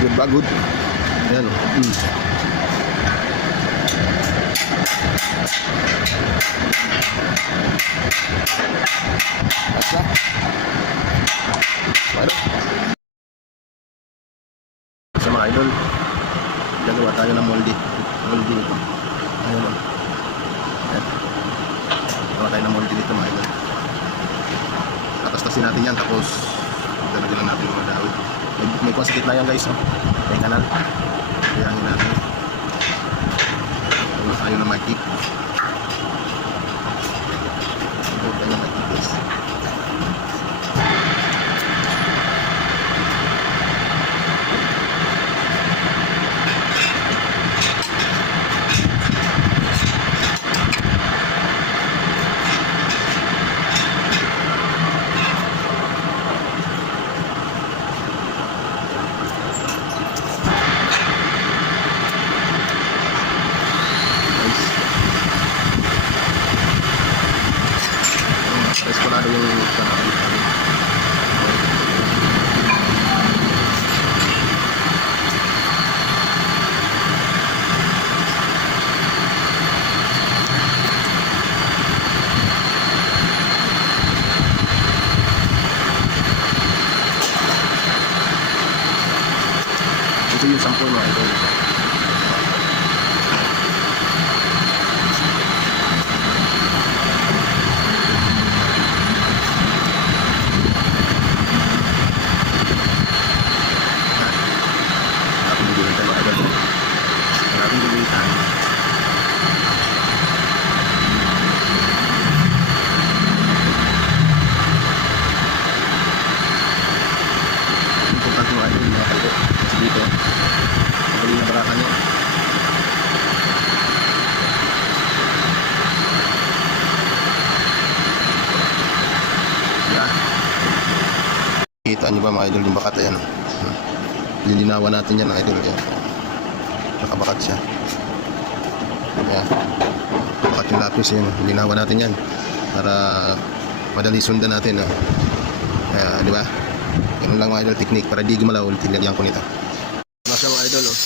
Good ba? Good. Ayan o. Asa? Ano? Sa mga idol, gagawa tayo ng moldy. Moldy ito. Ayan o. Ayan. Gagawa tayo ng moldy dito mga idol. Tatastasin natin yan, tapos lalagyan lang natin yung mga dahon. May konsikit na yan guys, oh. May kanal. Kayangin natin. Tapos tayo na may kick. Tapos tayo na may kick guys. Eskolado yung ito yung sample mga idol. Importante mga idol, mga kalbo. Kasi dito, magaling na barakan nyo. Yan. Kita nyo ba mga idol yung bakat? Ayan. Lilinawan natin yan mga idol. Yan. Nakabakat siya. Ayan. Bakat yung lapis yan. Lilinawan natin yan. Para madali sundan natin. Ayan, di ba? Ganun lang mga idol technique para di gumalaw. Tinagyan ko nito. Nasa mga idol, oh.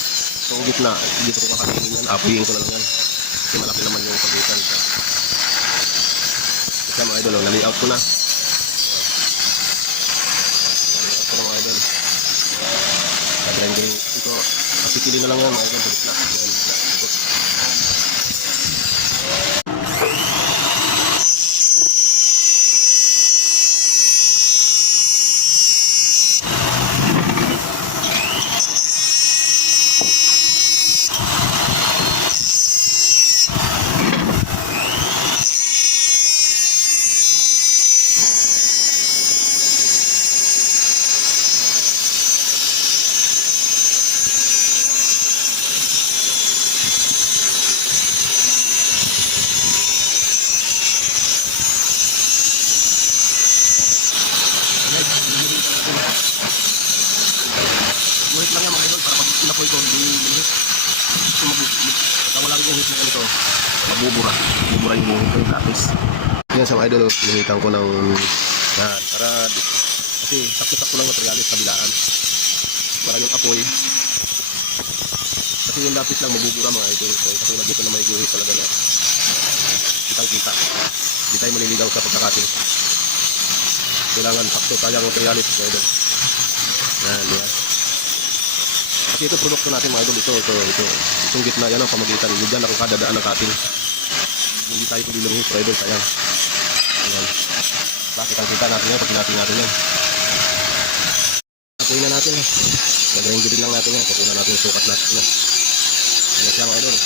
Itong gitna, dito ko kakatingin yan. Apuyin ko na lang yan. Kasi malaki naman yung pagitan. Kasi mga idol, oh, na-layout ko na. Na-layout ko na mga idol. Grinding ito. Pasikilin na lang yan mga idol. Sa gitna. Yan, gitna. Ikot. Guhit lang yan mga idol para pag pinapoy ko hindi guhit. Wala rin guhit na ito. Mabubura yung guhit ko yung kapis. Yan sa mga idol, guhitan ko ng yan, para kasi sakto-sakto lang materialis kabilaan para yung apoy. Kasi yung lapis lang mabubura mga idol. Kasi dito na may guhit talaga na kitang kita. Hindi tayo maliligaw sa pagkakating. Kailangan sakto tayang materialis mga idol. Yan, yan. Kasi ito produkto natin mga idol, itong gitna yan ang pamagitan. Diyan ang kadadaan ng cutting. Hindi tayo kung dilungis mga idol, sayang. Ayan. Bakit ang kita natin yan, pag natin yan. Kukunin na natin. Nag-grind din lang natin yan. Kukunin natin yung sukat natin. Ayan siya mga idol.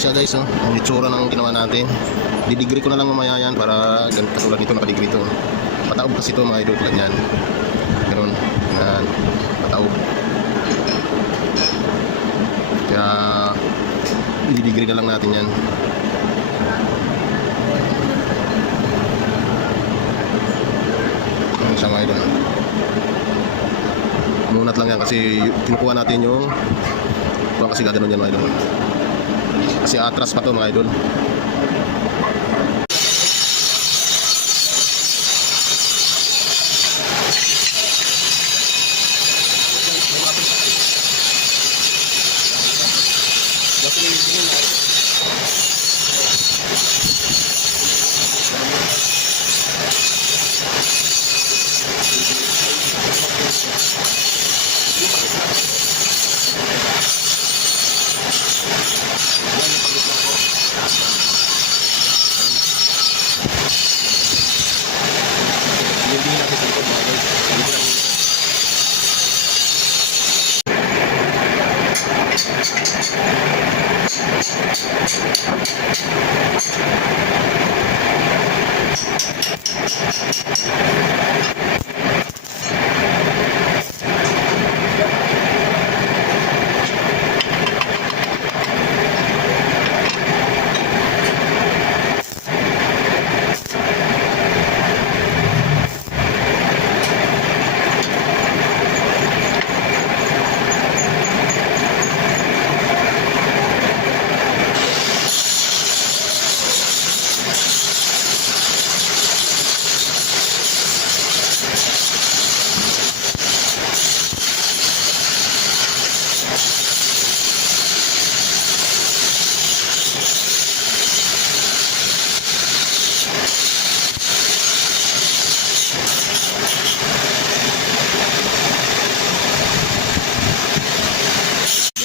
siya guys, oh. Ang itsura ng ginawa natin. Didigri ko na lang mamaya yan para ganito katulad nito nakadigri ito. Pataob kasi ito mga idol tulad yan. Ganun. Yan. Pataob. Kaya didigri na lang natin yan. Yan siya mga idol. Munat lang yan kasi kinukuha natin yung kasi gaganon yan mga idol. Kasi atras pa to mga idol.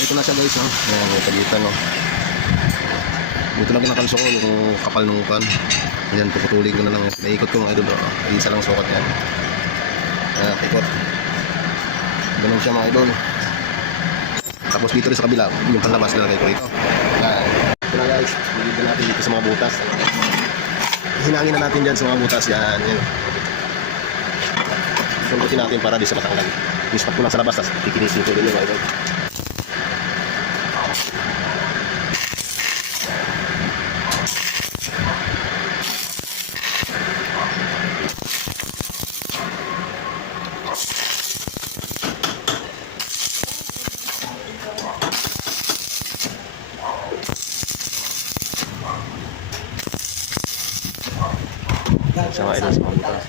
Ito na siya guys, no? Ayan, may pagitan, no? Dito lang kinakanso ko yung kapal ng ukan. Ayan, puputulin ko na lang. Naikot ko mga idol, no? Isa lang sukat yan. Ayan, ikot. Ganun siya mga idol. Tapos dito rin sa kabila, yung panlabas nilagay ko rito. Ayan. Ito na guys, nilagyan natin dito sa mga butas. Hinangin na natin dyan sa mga butas. Yan, yan. Sundutin natin para di sa matanggal. Yung spot ko lang sa labas, tapos kikinisin ko rin yung mga idol. Sama idol sa mga butas.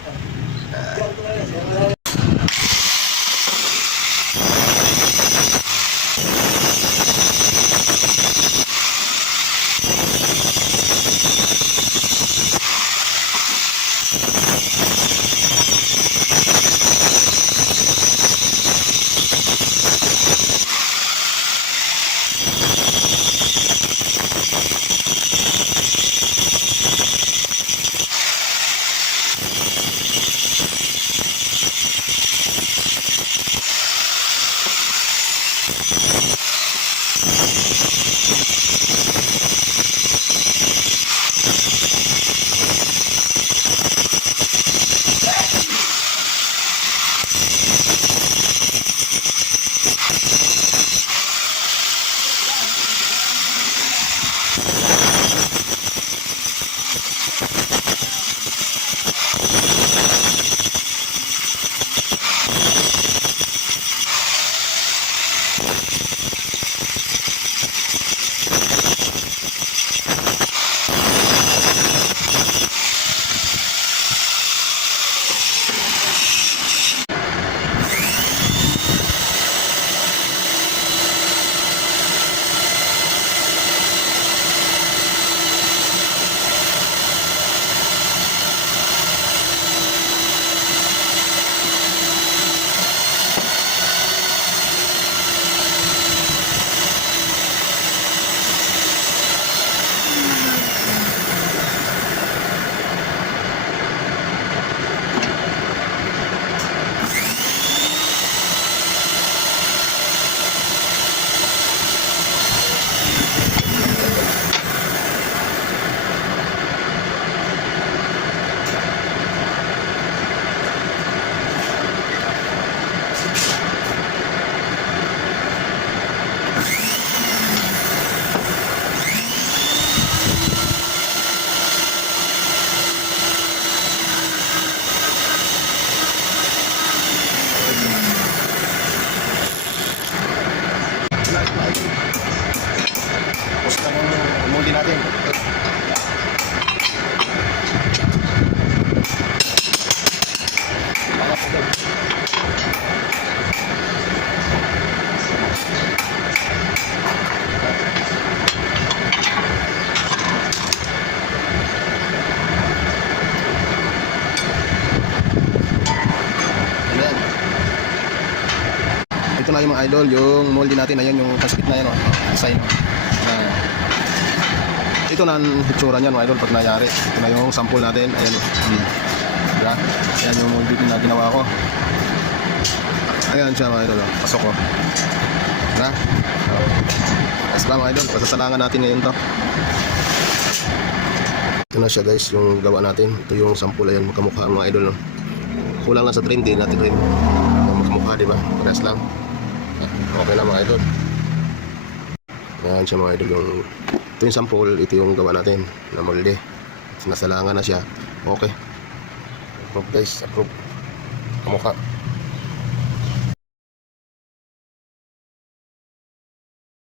ito na yung mga idol, yung molde natin. Ayan yung kasbit na yan, design. Ito na ang hitsura niyan, mga idol, pag nangyari. Ito na yung sample natin. Ayan. Diba? Ayan yung molde na ginawa ko. Ayan siya, mga idol. Pasok ko. Diba? Yes ba, mga idol? Pasasalangan natin ngayon to. Ito na siya, guys, yung gawa natin. Ito yung sample. Ayan, magkamukha, mga idol. Kulang lang sa trim, din natin trim. Magkamukha, diba? Parehas lang. Okay na, mga idol. Ayan siya, mga idol. Ito yung sample, ito yung gawa natin na molde. Sinasalangan na siya. Okay. Approve, guys. Approve. Kamukha.